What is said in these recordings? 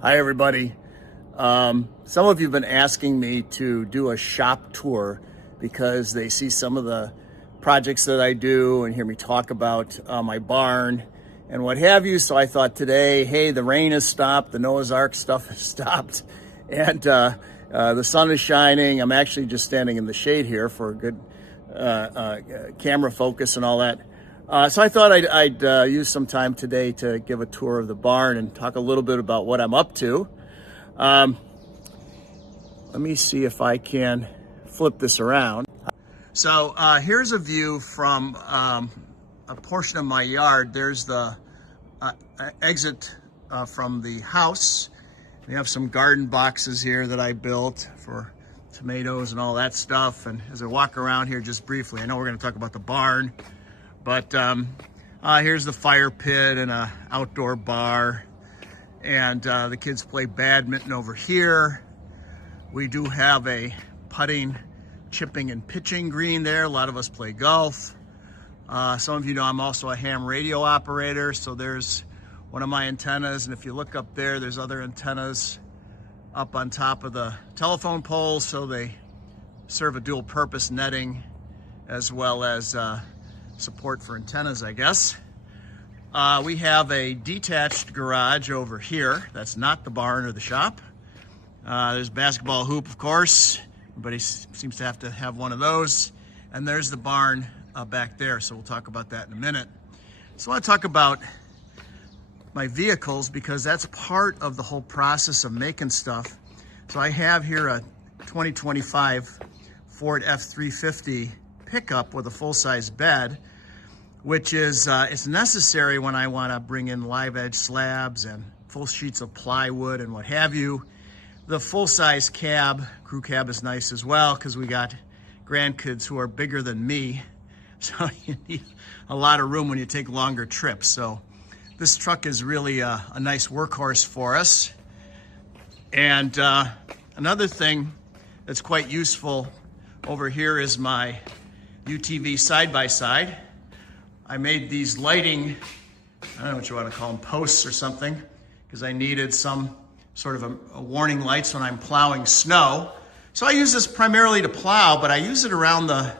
Hi, everybody. Some of you have been asking me to do a shop tour because they see some of the projects that I do and hear me talk about my barn and what have you. So I thought today, hey, the rain has stopped, the Noah's Ark stuff has stopped, and the sun is shining. I'm actually just standing in the shade here for a good camera focus and all that. So I thought I'd use some time today to give a tour of the barn and talk a little bit about what I'm up to. Let me see if I can flip this around. So here's a view from a portion of my yard. There's the exit from the house. We have some garden boxes here that I built for tomatoes and all that stuff. And as I walk around here just briefly, I know we're going to talk about the barn, but here's the fire pit and an outdoor bar. And the kids play badminton over here. We do have a putting, chipping, and pitching green there. A lot of us play golf. Some of you know I'm also a ham radio operator, so there's one of my antennas, and if you look up there, there's other antennas up on top of the telephone poles, so they serve a dual purpose, netting as well as support for antennas, I guess. We have a detached garage over here. That's not the barn or the shop. There's a basketball hoop, of course. Everybody seems to have one of those. And there's the barn back there, so we'll talk about that in a minute. So I want to talk about my vehicles because that's part of the whole process of making stuff. So I have here a 2025 Ford F-350 pickup with a full-size bed, which is it's necessary when I want to bring in live edge slabs and full sheets of plywood and what have you. The full-size cab, crew cab, is nice as well because we got grandkids who are bigger than me, so you need a lot of room when you take longer trips. So this truck is really a nice workhorse for us. And another thing that's quite useful over here is my UTV side-by-side. I made these lighting, I don't know what you want to call them, posts or something, because I needed some sort of a warning lights when I'm plowing snow. So I use this primarily to plow, but I use it around the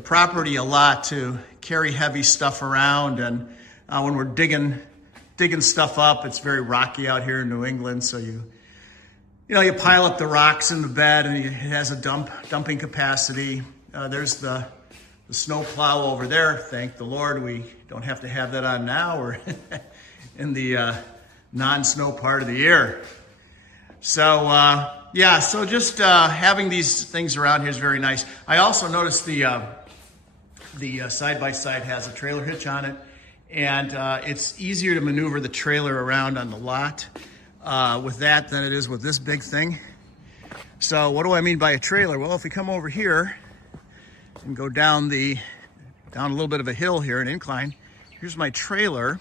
property a lot to carry heavy stuff around. And when we're digging stuff up, it's very rocky out here in New England, so you pile up the rocks in the bed, and it has a dumping capacity. There's the snow plow over there. Thank the Lord we don't have to have that on now. We're in the non-snow part of the year. So yeah, so just having these things around here is very nice. I also noticed the side-by-side has a trailer hitch on it, and it's easier to maneuver the trailer around on the lot with that than it is with this big thing. So what do I mean by a trailer? Well, if we come over here and go down a little bit of a hill here, an incline, here's my trailer.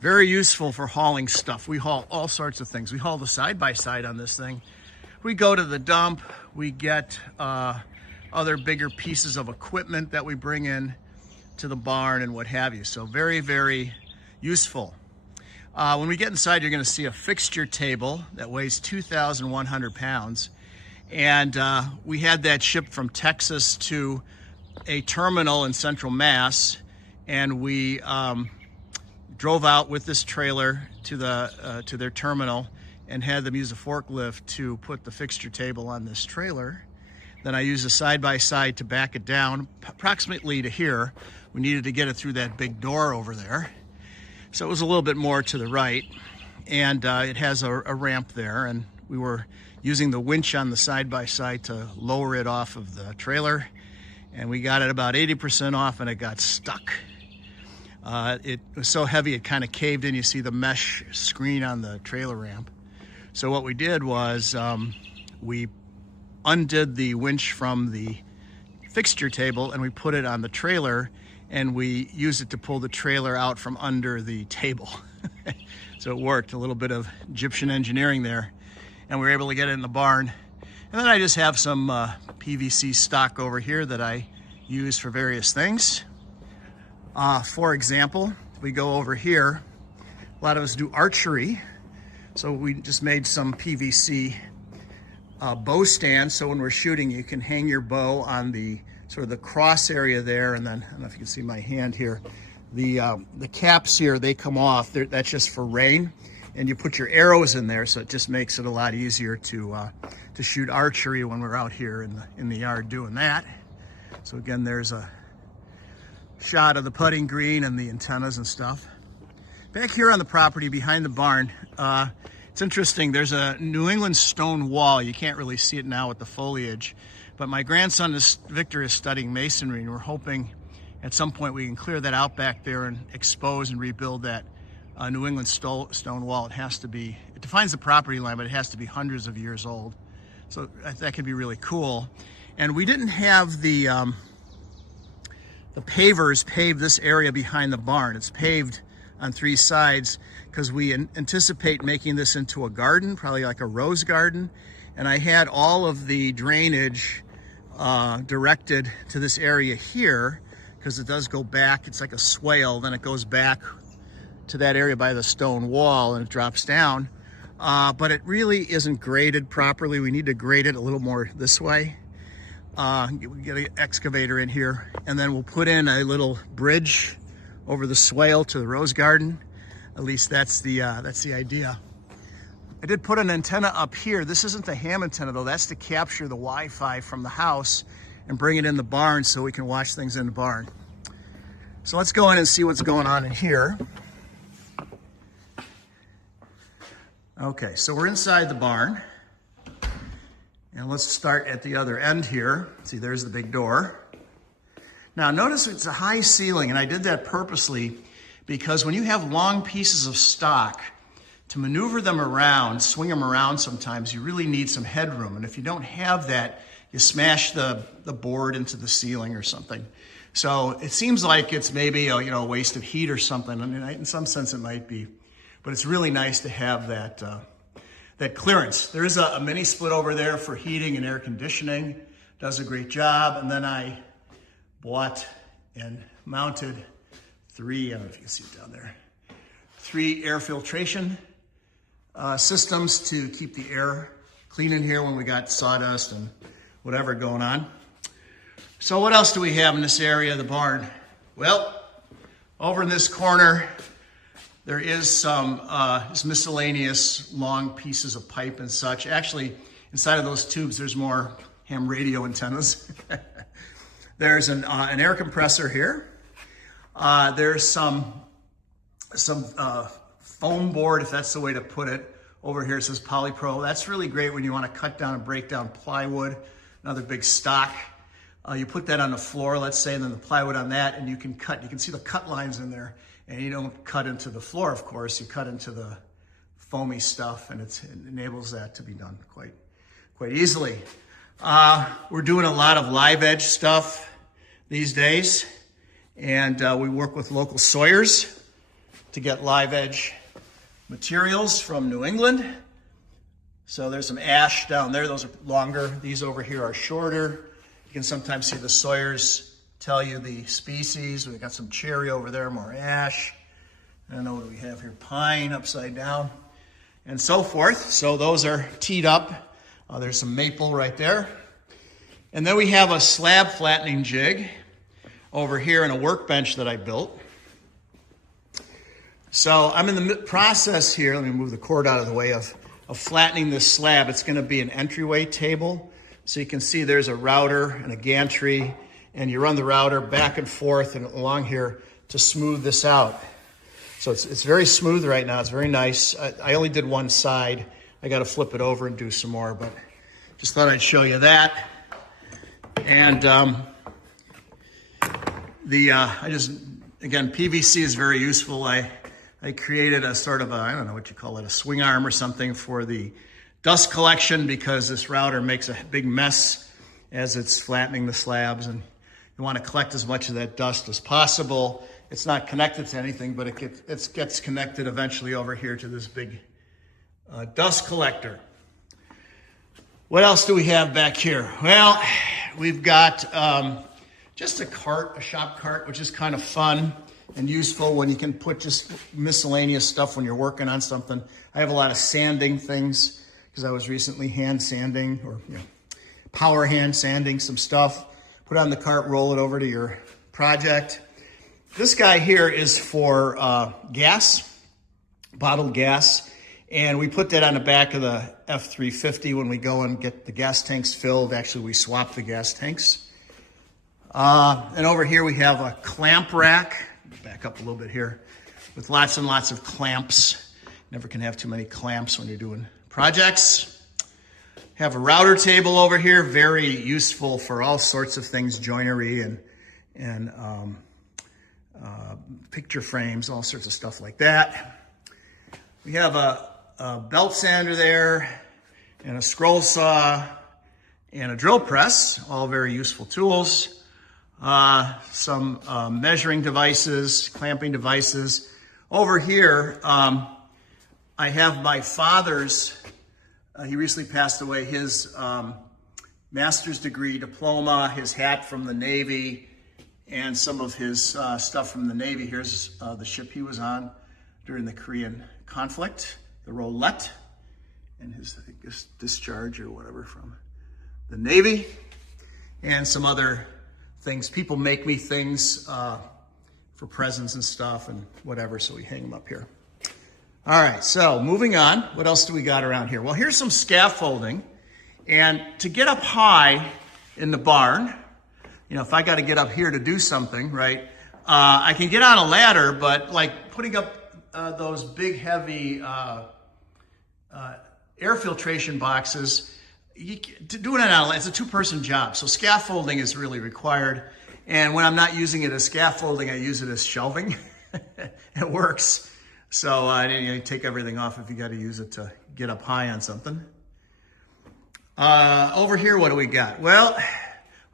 Very useful for hauling stuff. We haul all sorts of things. We haul the side-by-side on this thing. We go to the dump. We get other bigger pieces of equipment that we bring in to the barn and what have you. So very, very useful. When we get inside, you're going to see a fixture table that weighs 2,100 pounds. And we had that shipped from Texas to a terminal in Central Mass, and we drove out with this trailer to their terminal and had them use a forklift to put the fixture table on this trailer. Then I used a side-by-side to back it down approximately to here. We needed to get it through that big door over there, so it was a little bit more to the right, and it has a ramp there, and we were using the winch on the side-by-side to lower it off of the trailer, and we got it about 80% off, and it got stuck. It was so heavy it kind of caved in. You see the mesh screen on the trailer ramp. So what we did was we undid the winch from the fixture table and we put it on the trailer, and we used it to pull the trailer out from under the table. So it worked. A little bit of Egyptian engineering there, and we were able to get it in the barn. And then I just have some PVC stock over here that I use for various things. For example, we go over here, a lot of us do archery. So we just made some PVC bow stands, so when we're shooting, you can hang your bow on the sort of the cross area there, and then I don't know if you can see my hand here. The caps here, they come off. That's just for rain, and you put your arrows in there, so it just makes it a lot easier to shoot archery when we're out here in the yard doing that. So again, there's a shot of the putting green and the antennas and stuff. Back here on the property behind the barn, it's interesting. There's a New England stone wall. You can't really see it now with the foliage, but my grandson Victor is studying masonry, and we're hoping at some point we can clear that out back there and expose and rebuild that New England stone wall. It defines the property line, but it has to be hundreds of years old. So that could be really cool. And we didn't have the pavers pave this area behind the barn. It's paved on 3 sides because we anticipate making this into a garden, probably like a rose garden. And I had all of the drainage directed to this area here, because it does go back. It's like a swale, then it goes back to that area by the stone wall and it drops down. But it really isn't graded properly. We need to grade it a little more this way. We get an excavator in here, and then we'll put in a little bridge over the swale to the rose garden. At least that's the idea. I did put an antenna up here. This isn't the ham antenna though. That's to capture the Wi-Fi from the house and bring it in the barn so we can watch things in the barn. So let's go in and see what's going on in here. Okay, so we're inside the barn. And let's start at the other end here. See, there's the big door. Now notice it's a high ceiling, and I did that purposely because when you have long pieces of stock, to maneuver them around, swing them around sometimes, you really need some headroom. And if you don't have that, you smash the board into the ceiling or something. So it seems like it's maybe a waste of heat or something. I mean, in some sense it might be, but it's really nice to have that clearance. There is a mini split over there for heating and air conditioning. Does a great job. And then I bought and mounted 3, I don't know if you can see it down there, 3 air filtration systems to keep the air clean in here when we got sawdust and whatever going on. So what else do we have in this area of the barn? Well, over in this corner, there is some miscellaneous long pieces of pipe and such. Actually, inside of those tubes, there's more ham radio antennas. There's an air compressor here. There's some foam board, if that's the way to put it. Over here it says Polypro. That's really great when you want to cut down and break down plywood, another big stock. You put that on the floor, let's say, and then the plywood on that, and you can cut. You can see the cut lines in there, and you don't cut into the floor, of course. You cut into the foamy stuff, and it enables that to be done quite easily. We're doing a lot of live edge stuff these days, and we work with local sawyers to get live edge materials from New England. So there's some ash down there. Those are longer. These over here are shorter. You can sometimes see the sawyers tell you the species. We've got some cherry over there, more ash. I don't know what do we have here, pine upside down, and so forth. So those are teed up. There's some maple right there. And then we have a slab flattening jig over here and a workbench that I built. So I'm in the process here, let me move the cord out of the way, of flattening this slab. It's going to be an entryway table. So you can see there's a router and a gantry, and you run the router back and forth and along here to smooth this out. So it's very smooth right now. It's very nice. I only did one side. I got to flip it over and do some more, but just thought I'd show you that. And again, PVC is very useful. I created a sort of I don't know what you call it, a swing arm or something for the dust collection, because this router makes a big mess as it's flattening the slabs, and you want to collect as much of that dust as possible. It's not connected to anything, but it gets connected eventually over here to this big dust collector. What else do we have back here? Well, we've got just a cart, a shop cart, which is kind of fun. and useful when you can put just miscellaneous stuff when you're working on something. I have a lot of sanding things because I was recently hand sanding or power hand sanding some stuff. Put it on the cart, roll it over to your project. This guy here is for gas, bottled gas. And we put that on the back of the F-350 when we go and get the gas tanks filled. Actually, we swap the gas tanks. And over here we have a clamp rack. Back up a little bit here. With lots and lots of clamps. Never can have too many clamps when you're doing projects. Have a router table over here. Very useful for all sorts of things, joinery and picture frames, all sorts of stuff like that. We have a belt sander there, and a scroll saw, and a drill press, all very useful tools. Some measuring devices, clamping devices. Over here, I have my father's, he recently passed away, his master's degree diploma, his hat from the Navy, and some of his stuff from the Navy. Here's the ship he was on during the Korean conflict. The roulette and his, I guess, discharge or whatever from the Navy, and some other things. People make me things for presents and stuff and whatever, so we hang them up here. All right, so moving on. What else do we got around here? Well, here's some scaffolding, and to get up high in the barn, if I got to get up here to do something, right, I can get on a ladder, but like putting up those big, heavy air filtration boxes, doing it on, it's a two-person job. So scaffolding is really required. And when I'm not using it as scaffolding, I use it as shelving. It works. So you take everything off if you got to use it to get up high on something. Over here, what do we got? Well,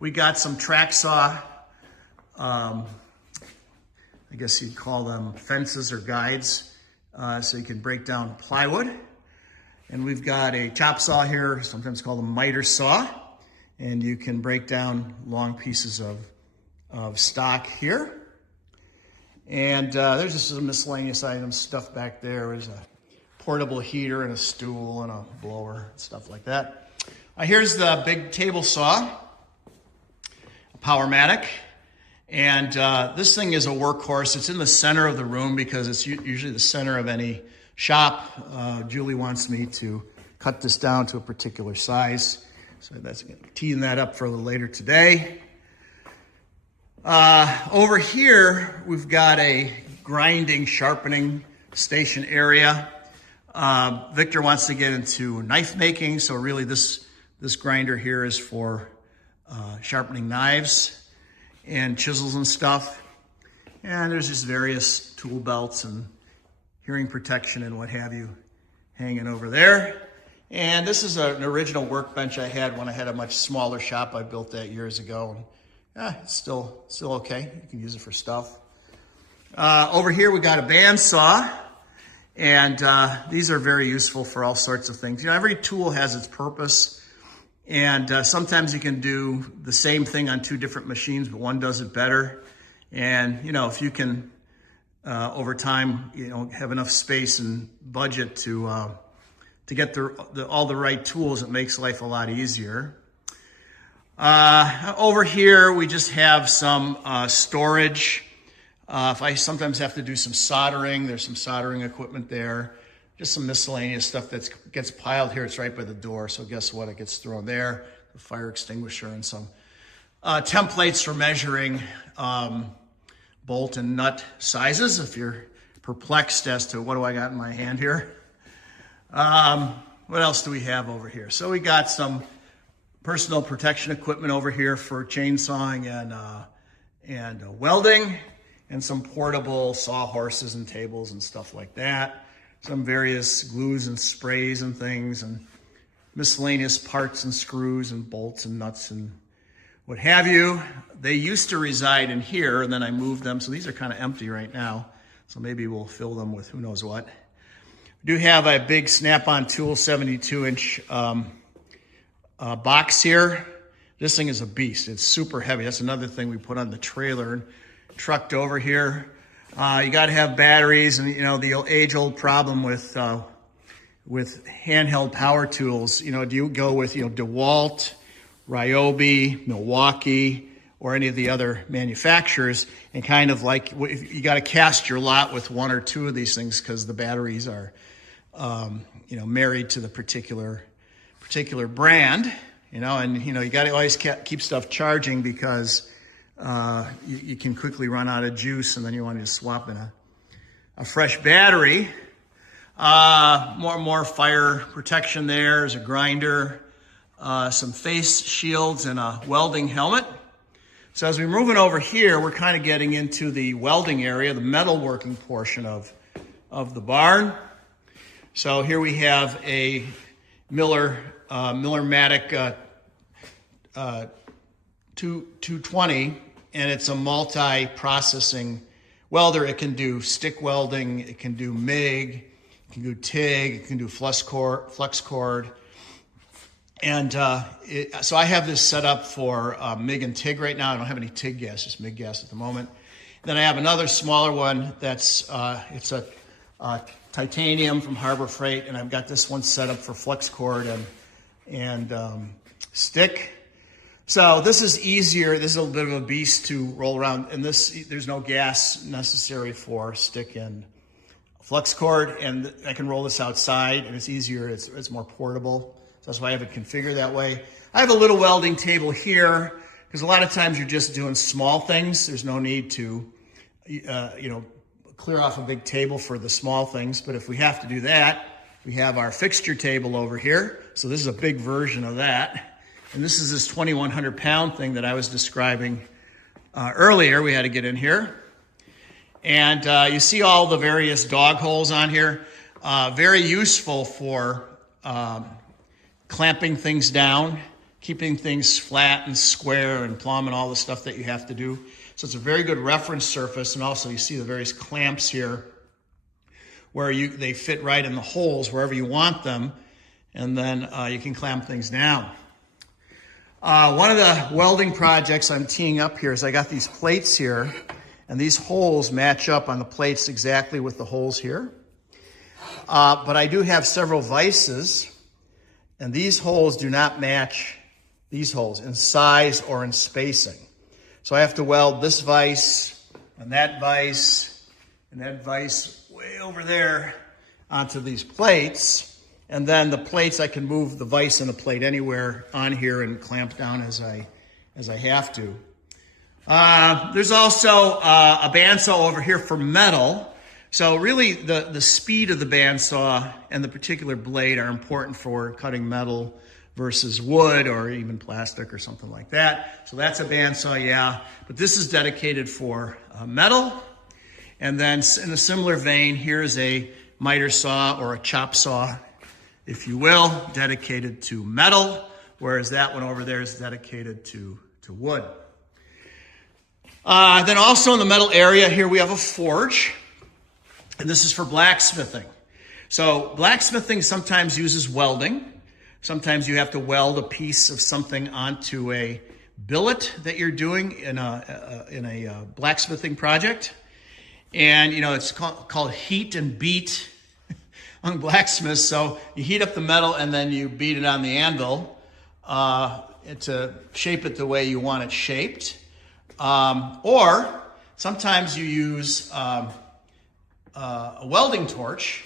we got some track saw. I guess you'd call them fences or guides, so you can break down plywood. And we've got a chop saw here, sometimes called a miter saw, and you can break down long pieces of stock here. And there's just some miscellaneous items, stuff back there. There's a portable heater and a stool and a blower, stuff like that. Here's the big table saw, a Powermatic. And this thing is a workhorse. It's in the center of the room because it's usually the center of any shop. Julie wants me to cut this down to a particular size. So that's teeing that up for a little later today. Over here, we've got a grinding, sharpening station area. Victor wants to get into knife making. So really this grinder here is for sharpening knives and chisels and stuff. And there's just various tool belts and hearing protection and what have you hanging over there. And this is an original workbench I had when I had a much smaller shop. I built that years ago. And it's still okay. You can use it for stuff. Over here we got a bandsaw. And these are very useful for all sorts of things. Every tool has its purpose. And sometimes you can do the same thing on two different machines, but one does it better. And, if you can, over time, have enough space and budget to get all the right tools, it makes life a lot easier. Over here, we just have some storage. If I sometimes have to do some soldering, there's some soldering equipment there. Just some miscellaneous stuff that gets piled here. It's right by the door, so guess what? It gets thrown there. The fire extinguisher and some templates for measuring bolt and nut sizes if you're perplexed as to what do I got in my hand here. What else do we have over here? So we got some personal protection equipment over here for chainsawing and welding, and some portable sawhorses and tables and stuff like that. Some various glues and sprays and things, and miscellaneous parts and screws and bolts and nuts and what have you. They used to reside in here, and then I moved them, so these are kind of empty right now. So maybe we'll fill them with who knows what. We do have a big Snap-on Tool 72-inch box here. This thing is a beast. It's super heavy. That's another thing we put on the trailer and trucked over here. You got to have batteries, and the age-old problem with handheld power tools. Do you go with DeWalt, Ryobi, Milwaukee, or any of the other manufacturers, and kind of like you got to cast your lot with one or two of these things because the batteries are married to the particular brand. And you got to always keep stuff charging because you can quickly run out of juice, and then you want to swap in a fresh battery. More fire protection there. There's a grinder, some face shields, and a welding helmet. So as we're moving over here, we're kind of getting into the welding area, the metalworking portion of the barn. So here we have a Miller-Matic 220, and it's a multi-processing welder. It can do stick welding, it can do MIG, it can do TIG, it can do flex cord. And so I have this set up for MIG and TIG right now. I don't have any TIG gas, just MIG gas at the moment. Then I have another smaller one that's it's a titanium from Harbor Freight, and I've got this one set up for flex cord and stick. So this is easier. This is a little bit of a beast to roll around, and there's no gas necessary for stick and flex cord, and I can roll this outside, and it's easier. It's more portable. So that's why I have it configured that way. I have a little welding table here because a lot of times you're just doing small things. There's no need to, clear off a big table for the small things. But if we have to do that, we have our fixture table over here. So this is a big version of that. And this is this 2,100 pound thing that I was describing earlier. We had to get in here. And you see all the various dog holes on here. Very useful for clamping things down, keeping things flat and square and plumb and all the stuff that you have to do. So it's a very good reference surface. And also you see the various clamps here where they fit right in the holes wherever you want them. And then you can clamp things down. One of the welding projects I'm teeing up here is I got these plates here, and these holes match up on the plates exactly with the holes here. But I do have several vices, and these holes do not match these holes in size or in spacing. So I have to weld this vise and that vise way over there onto these plates. And then the plates, I can move the vise and the plate anywhere on here and clamp down as I have to. There's also a bandsaw over here for metal. So really the speed of the bandsaw and the particular blade are important for cutting metal versus wood or even plastic or something like that. So that's a bandsaw, yeah. But this is dedicated for metal. And then in a similar vein, here's a miter saw or a chop saw, if you will, dedicated to metal, whereas that one over there is dedicated to wood. Then also in the metal area here, we have a forge, and this is for blacksmithing. So blacksmithing sometimes uses welding. Sometimes you have to weld a piece of something onto a billet that you're doing in a blacksmithing project. And, it's called heat and beat on blacksmiths. So you heat up the metal and then you beat it on the anvil to shape it the way you want it shaped. Or sometimes you use a welding torch.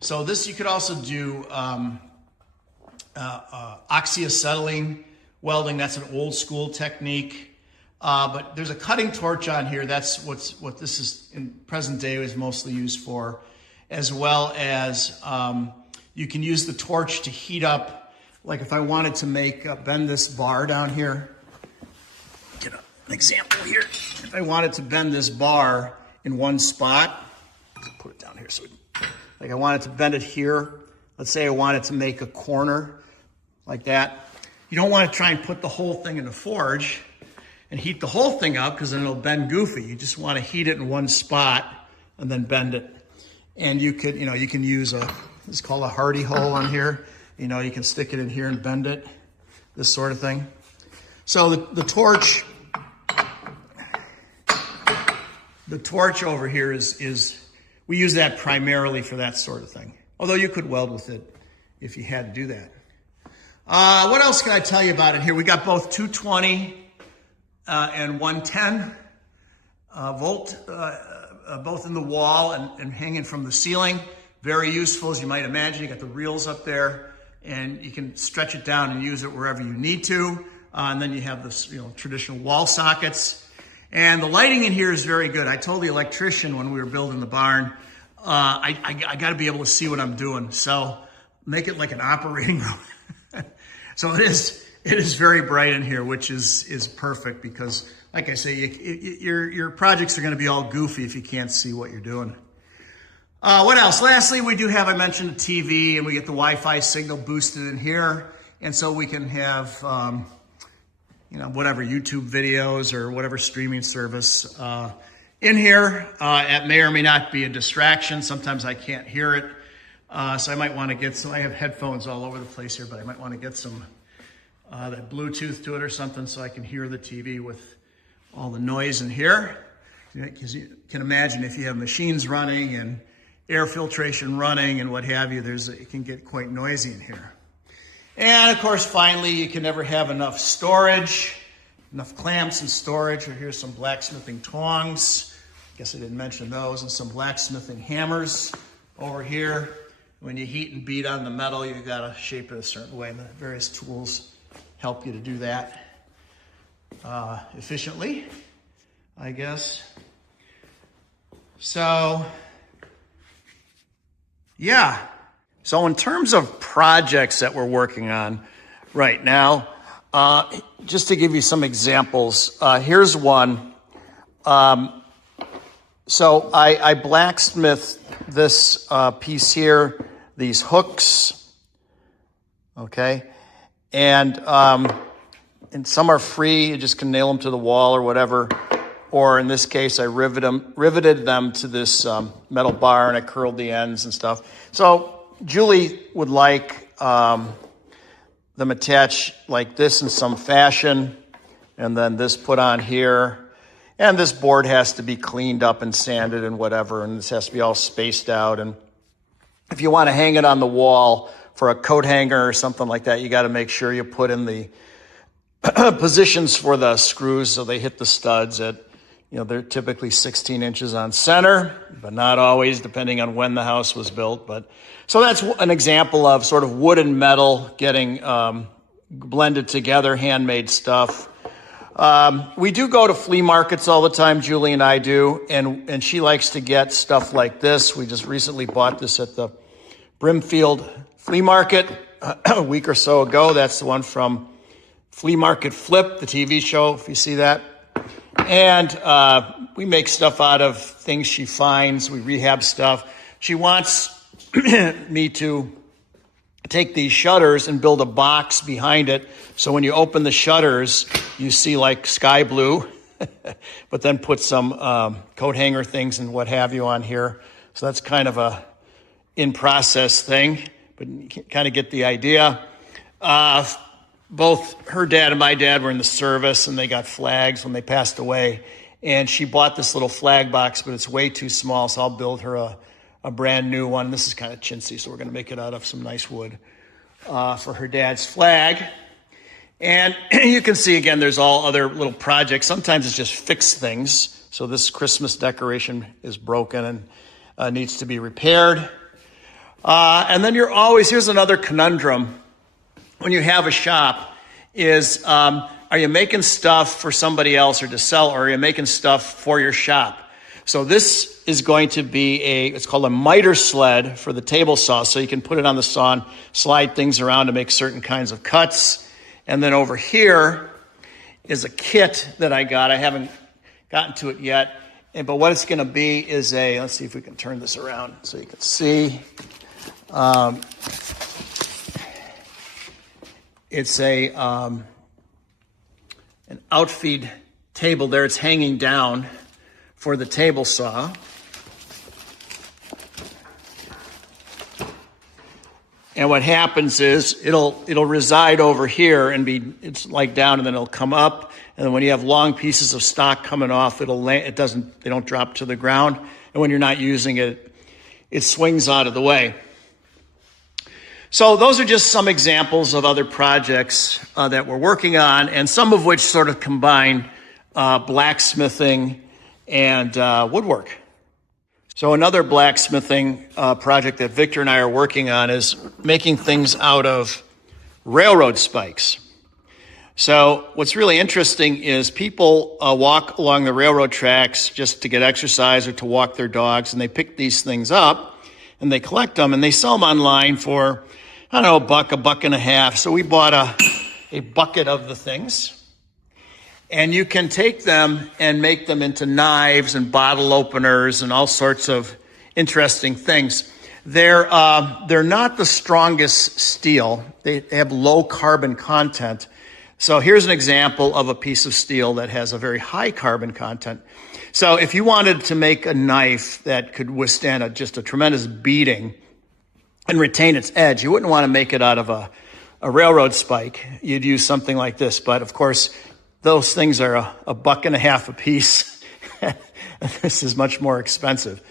So this you could also do oxyacetylene welding. That's an old school technique. But there's a cutting torch on here. That's what this is in present day is mostly used for, as well as you can use the torch to heat up. Like if I wanted to bend this bar down here, get an example here. If I wanted to bend this bar in one spot, put it down here. So like I wanted to bend it here. Let's say I wanted to make a corner like that. You don't want to try and put the whole thing in the forge and heat the whole thing up because then it'll bend goofy. You just want to heat it in one spot and then bend it. And you could, you can use it's called a Hardy hole on here. You can stick it in here and bend it, this sort of thing. So the torch The torch over here is we use that primarily for that sort of thing. Although you could weld with it if you had to do that. What else can I tell you about it here? We got both 220 and 110 volt, both in the wall and hanging from the ceiling. Very useful, as you might imagine. You got the reels up there, and you can stretch it down and use it wherever you need to. And then you have this, traditional wall sockets. And the lighting in here is very good. I told the electrician when we were building the barn, I got to be able to see what I'm doing. So make it like an operating room. So it is very bright in here, which is perfect because, like I say, your projects are going to be all goofy if you can't see what you're doing. What else? Lastly, we do have, I mentioned, a TV, and we get the Wi-Fi signal boosted in here. And so we can have, whatever YouTube videos or whatever streaming service in here. It may or may not be a distraction. Sometimes I can't hear it. So I might want to get some, I have headphones all over the place here, but I might want to get some that Bluetooth to it or something so I can hear the TV with all the noise in here. Because you can imagine if you have machines running and air filtration running and what have you, it can get quite noisy in here. And of course, finally, you can never have enough storage, enough clamps and storage. Or here's some blacksmithing tongs. Guess I didn't mention those. And some blacksmithing hammers over here. When you heat and beat on the metal, you've got to shape it a certain way. And the various tools help you to do that efficiently, I guess. So, yeah. So in terms of projects that we're working on right now, just to give you some examples, here's one. So I blacksmith this piece here, these hooks, okay? And some are free, you just can nail them to the wall or whatever. Or in this case, I riveted them to this metal bar, and I curled the ends and stuff. So Julie would like them attached like this in some fashion, and then this put on here. And this board has to be cleaned up and sanded and whatever, and this has to be all spaced out. And if you want to hang it on the wall for a coat hanger or something like that, you got to make sure you put in the positions for the screws so they hit the studs at, they're typically 16 inches on center, but not always, depending on when the house was built. But so that's an example of sort of wood and metal getting blended together, handmade stuff. We do go to flea markets all the time, Julie and I do, and she likes to get stuff like this. We just recently bought this at the Brimfield Flea Market a week or so ago. That's the one from Flea Market Flip, the TV show, if you see that. And we make stuff out of things she finds. We rehab stuff. She wants me to take these shutters and build a box behind it. So when you open the shutters, you see like sky blue, but then put some coat hanger things and what have you on here. So that's kind of a in-process thing, but you can kind of get the idea. Both her dad and my dad were in the service, and they got flags when they passed away. And she bought this little flag box, but it's way too small, so I'll build her a brand new one. This is kind of chintzy, so we're going to make it out of some nice wood for her dad's flag. And you can see, again, there's all other little projects. Sometimes it's just fixed things. So this Christmas decoration is broken and needs to be repaired. And then here's another conundrum when you have a shop is, are you making stuff for somebody else or to sell, or are you making stuff for your shop? So this is going to be it's called a miter sled for the table saw. So you can put it on the saw and slide things around to make certain kinds of cuts. And then over here is a kit that I got. I haven't gotten to it yet. But what it's going to be is let's see if we can turn this around so you can see. It's an outfeed table there. It's hanging down for the table saw. And what happens is it'll reside over here and it's like down, and then it'll come up, And then when you have long pieces of stock coming off, they don't drop to the ground. And when you're not using it, it swings out of the way. So those are just some examples of other projects that we're working on, and some of which sort of combine blacksmithing and woodwork. So another blacksmithing project that Victor and I are working on is making things out of railroad spikes. So what's really interesting is people walk along the railroad tracks just to get exercise or to walk their dogs, and they pick these things up and they collect them and they sell them online for, I don't know, a buck and a half. So we bought a bucket of the things. And you can take them and make them into knives and bottle openers and all sorts of interesting things. They're not the strongest steel. They have low carbon content. So here's an example of a piece of steel that has a very high carbon content. So if you wanted to make a knife that could withstand just a tremendous beating and retain its edge, you wouldn't want to make it out of a railroad spike. You'd use something like this. But of course, those things are a buck and a half a piece. This is much more expensive.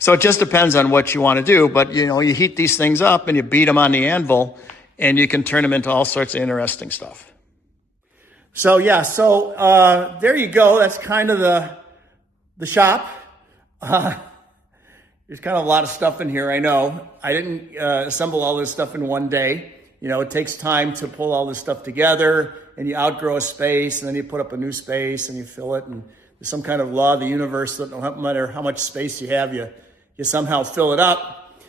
So it just depends on what you want to do. But, you heat these things up and you beat them on the anvil and you can turn them into all sorts of interesting stuff. So, there you go. That's kind of the shop. There's kind of a lot of stuff in here, I know. I didn't assemble all this stuff in one day. It takes time to pull all this stuff together, and you outgrow a space, and then you put up a new space, and you fill it, and there's some kind of law of the universe that no matter how much space you have, you somehow fill it up.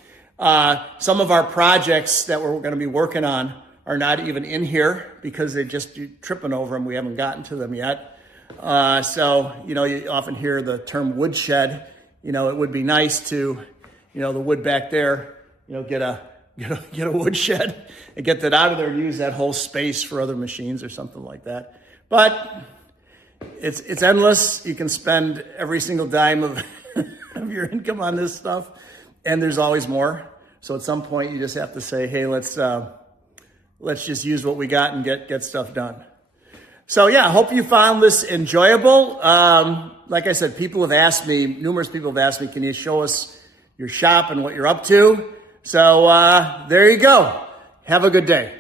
Some of our projects that we're going to be working on are not even in here because they're just tripping over them. We haven't gotten to them yet. So, you often hear the term woodshed. It would be nice to, the wood back there, get a woodshed and get that out of there and use that whole space for other machines or something like that. But it's endless. You can spend every single dime of your income on this stuff, and there's always more. So at some point you just have to say, hey, let's just use what we got and get stuff done. So I hope you found this enjoyable. Like I said, numerous people have asked me, can you show us your shop and what you're up to? So there you go. Have a good day.